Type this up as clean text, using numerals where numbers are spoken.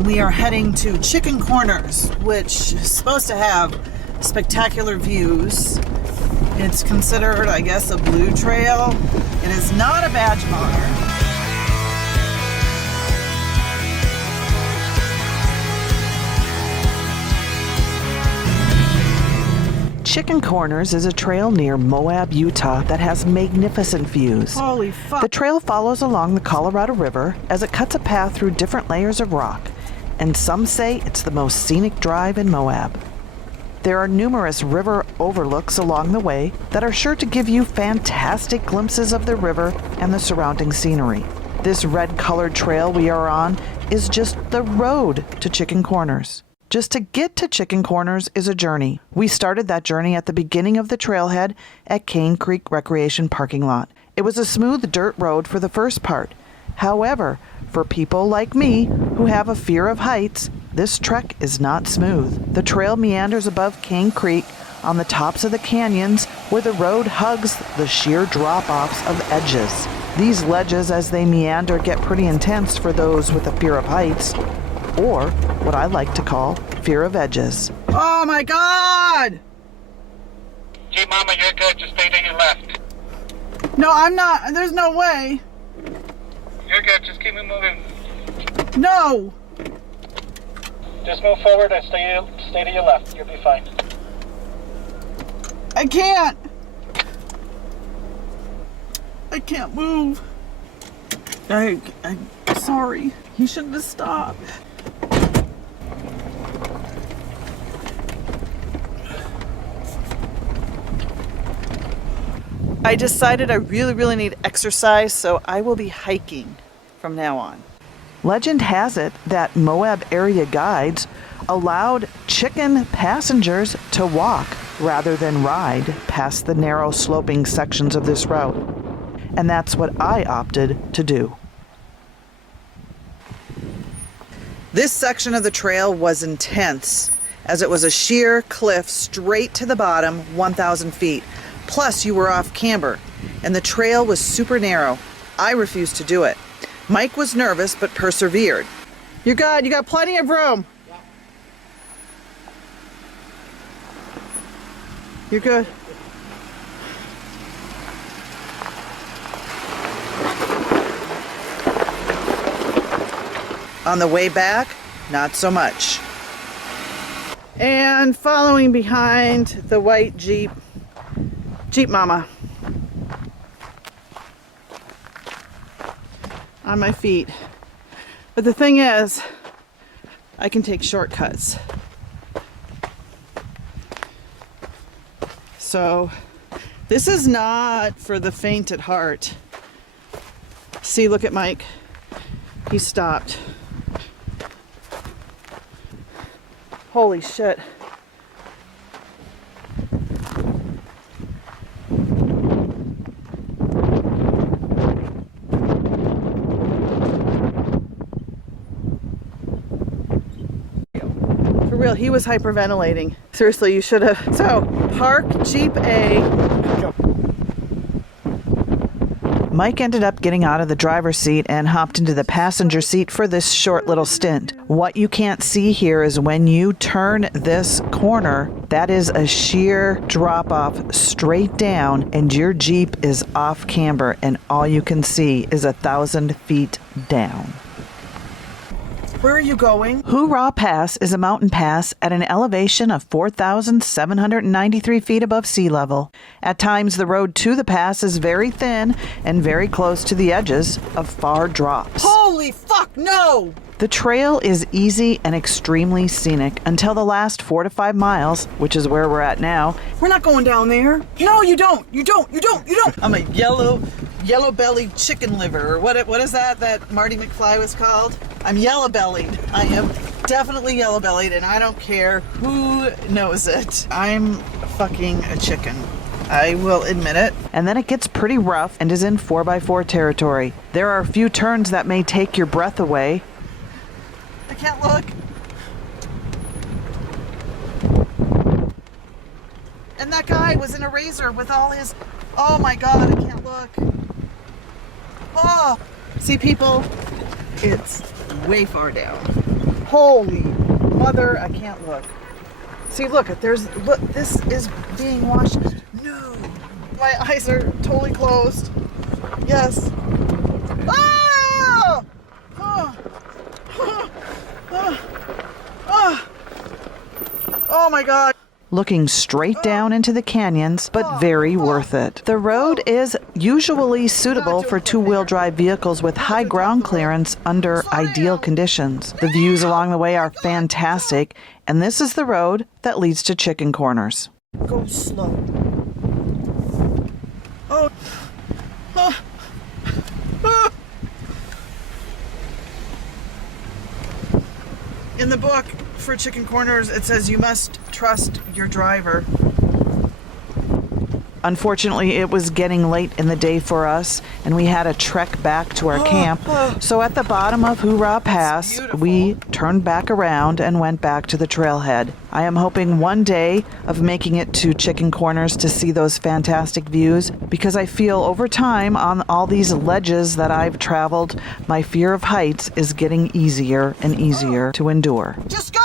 and we are heading to Chicken Corners, which is supposed to have spectacular views. It's considered, I guess, a blue trail. It is not a badge of honor. Chicken Corners is a trail near Moab, Utah that has magnificent views. Holy fuck. The trail follows along the Colorado River as it cuts a path through different layers of rock, and some say it's the most scenic drive in Moab. There are numerous river overlooks along the way that are sure to give you fantastic glimpses of the river and the surrounding scenery. This red-colored trail we are on is just the road to Chicken Corners. Just to get to Chicken Corners is a journey. We started that journey at the beginning of the trailhead at Cane Creek Recreation Parking Lot. It was a smooth dirt road for the first part. However, for people like me who have a fear of heights, this trek is not smooth. The trail meanders above Cane Creek on the tops of the canyons where the road hugs the sheer drop-offs of edges. These ledges as they meander get pretty intense for those with a fear of heights, or what I like to call fear of edges. Oh my God! Jeep Momma, you're good. Just stay to your left. No, I'm not. There's no way. You're good. Just keep moving. No! Just move forward and stay to your left. You'll be fine. I can't. I can't move. I'm sorry. He shouldn't have stopped. I decided I really need exercise, so I will be hiking from now on. Legend has it that Moab area guides allowed chicken passengers to walk rather than ride past the narrow sloping sections of this route. And that's what I opted to do. This section of the trail was intense, as it was a sheer cliff straight to the bottom, 1,000 feet. Plus, you were off camber, and the trail was super narrow. I refused to do it. Mike was nervous, but persevered. You're good. You got plenty of room. You're good. On the way back, not so much. And following behind the white Jeep Momma. On my feet. But the thing is, I can take shortcuts. So, this is not for the faint at heart. See, look at Mike. He stopped. Holy shit. For real, he was hyperventilating. Seriously, you should have. So, park Jeep A. Mike ended up getting out of the driver's seat and hopped into the passenger seat for this short little stint. What you can't see here is when you turn this corner, that is a sheer drop-off straight down, and your Jeep is off camber, and all you can see is 1,000 feet down. Where are you going? Hurrah Pass is a mountain pass at an elevation of 4,793 feet above sea level. At times, the road to the pass is very thin and very close to the edges of far drops. Holy fuck, no! The trail is easy and extremely scenic until the last 4 to 5 miles, which is where we're at now. We're not going down there. No, you don't. You don't. I'm a yellow-bellied chicken liver, or what is that Marty McFly was called? I'm yellow-bellied. I am definitely yellow-bellied, and I don't care who knows it. I'm fucking a chicken. I will admit it. And then it gets pretty rough and is in 4x4 territory. There are a few turns that may take your breath away. I can't look. And that guy was in a Razor with all his... Oh my God, I can't look. Oh! See, people, it's way far down. Holy mother, I can't look. See, look, look, this is being washed. No, my eyes are totally closed. Yes. Ah! Oh! Oh my God. Looking straight down into the canyons, but very worth it. The road is usually suitable for two-wheel drive vehicles with high ground clearance under ideal conditions. The views along the way are fantastic, and this is the road that leads to Chicken Corners. Go slow. Oh. Ah. Ah. In the book for Chicken Corners, it says you must trust your driver. Unfortunately, it was getting late in the day for us, and we had a trek back to our camp. So at the bottom of Hurrah Pass, we turned back around and went back to the trailhead. I am hoping one day of making it to Chicken Corners to see those fantastic views, because I feel over time on all these ledges that I've traveled, my fear of heights is getting easier and easier to endure. Just go!